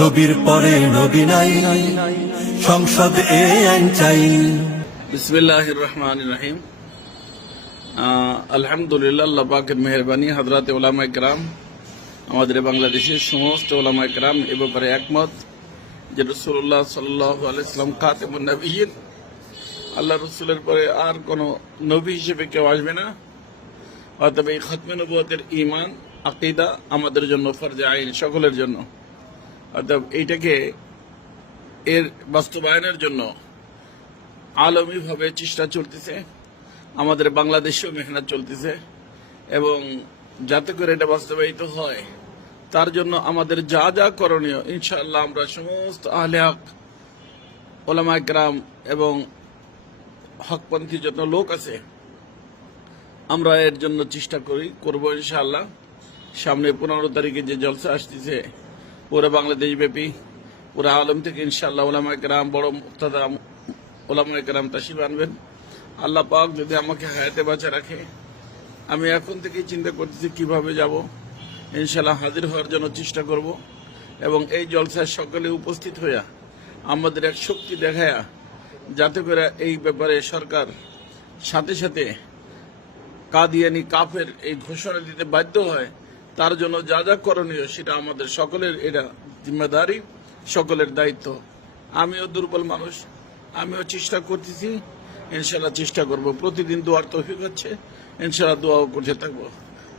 নবীর পরে নবী নাই। সংসদ এ আইন চাই। বিসমিল্লাহ রহমান রহিম। আলহামদুলিল্লাহ পাকের মেহরবানি হজরত ওলামা ইকরাম আমাদের বাংলাদেশের সমস্ত ওলামা ইকরাম এ ব্যাপারে একমত যে রসুল্লাহ সাল্লাহ আলাইসলাম খাতেমুন নবীন আল্লাহ রসুলের পরে আর কোন নবী হিসেবে কেউ আসবে না। অতএব এই খতমে নবুয়তের ইমান আকিদা আমাদের জন্য ফরজে আইন সকলের জন্য। অতএব এইটাকে এর বাস্তবায়নের জন্য আলমীভাবে চেষ্টা চলতেছে, আমাদের বাংলাদেশেও মেহনত চলতেছে এবং যাতে করে এটা বাস্তবায়িত হয়, তার জন্য আমাদের যা যা করণীয়, ইনশাআল্লাহ আমরা সমস্ত আহলে হক ওলামা একরাম এবং হকপন্থী যত লোক আছে, আমরা এর জন্য চেষ্টা করি, করব ইনশাআল্লাহ। সামনে পনেরো তারিখে যে জলসা আসতেছে পুরো বাংলাদেশ ব্যাপী, পুরো আলম থেকে ইনশাআল্লাহ ওলামা একরাম, বড় মুক্তাদা ওলামা একরাম তাসিব আনবেন। আল্লাহ পাক যদি আমাকে হায়াতে বাঁচা রাখে, আমি এখন থেকেই চিন্তা করতেছি কীভাবে যাব। ইনশাল্লাহ হাজির হওয়ার জন্য চেষ্টা করব এবং এই জলসায় সকলে উপস্থিত হইয়া আমাদের এক শক্তি দেখায়া যাতে করে এই ব্যাপারে সরকার সাথে সাথে কাদিয়ানি কাফের এই ঘোষণা দিতে বাধ্য হয়। তার জন্য যা যা করণীয় সেটা আমাদের সকলের এটা জিম্মেদারি, সকলের দায়িত্ব। আমিও দুর্বল মানুষ, আমিও চেষ্টা করতেছি ইনশাল্লাহ চেষ্টা করব। প্রতিদিন দোয়ার তৌফিক হচ্ছে ইনশাল্লাহ দোয়াও করতে থাকব।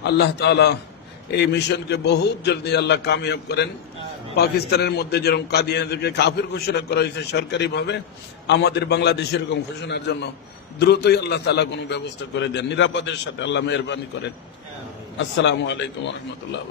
আল্লাহ তাআলা এই মিশনকে বহুত জলদি আল্লাহ কামিয়াব করেন। পাকিস্তানের মধ্যে যেরকম কাদিয়ানদেরকে কাফির ঘোষণা করা হয়েছে সরকারিভাবে, আমাদের বাংলাদেশে এরকম ঘোষণার জন্য দ্রুতই আল্লাহ তালা কোনো ব্যবস্থা করে দেন। নিরাপদের সাথে আল্লাহ মেহরবানি করেন। আসসালামু আলাইকুম রহমতুল্লাহ